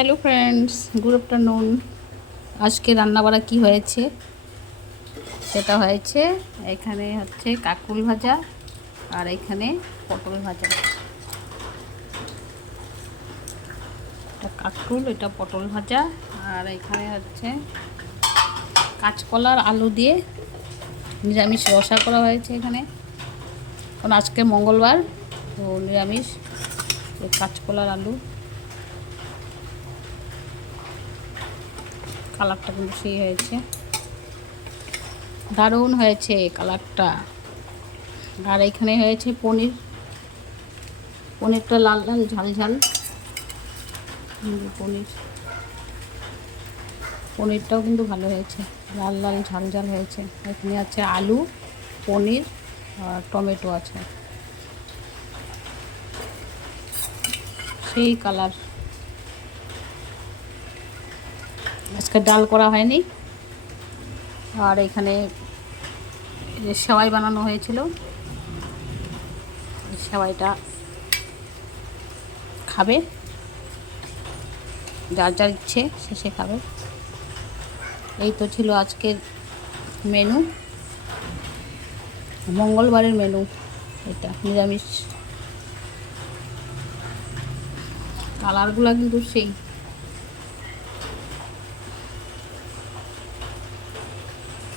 Hello friends, good afternoon. আজকে রান্নাবাড়া কি হয়েছে সেটা হয়েছে, এখানে হচ্ছে কাকুল ভাজা আর এখানে পটল ভাজা। এটা কাকুল, এটা পটল ভাজা, আর এখানে হচ্ছে কাঁচকলার আলু দিয়ে নিরামিষ রসা করা হয়েছে এখানে। কারণ আজকে মঙ্গলবার, তো নিরামিষ। কাঁচকলার আলু, কালারটা কিন্তু সেই হয়েছে, দারুণ হয়েছে কালারটা। আর এখানে হয়েছে পনির, পনিরটা লাল লাল ঝাল ঝাল পনিরটাও কিন্তু ভালো হয়েছে, লাল লাল ঝাল ঝাল হয়েছে। এখানে আছে আলু, পনির আর টমেটো আছে, সেই কালার। আজকে ডাল করা হয়নি। আর এখানে সেওয়াই বানানো হয়েছিল, সেওয়াইটা খাবে, যার যার ইচ্ছে শেষে খাবে। এই তো ছিল আজকের মেনু, মঙ্গলবারের মেনু। এটা নিরামিষ। কালারগুলো কিন্তু সেই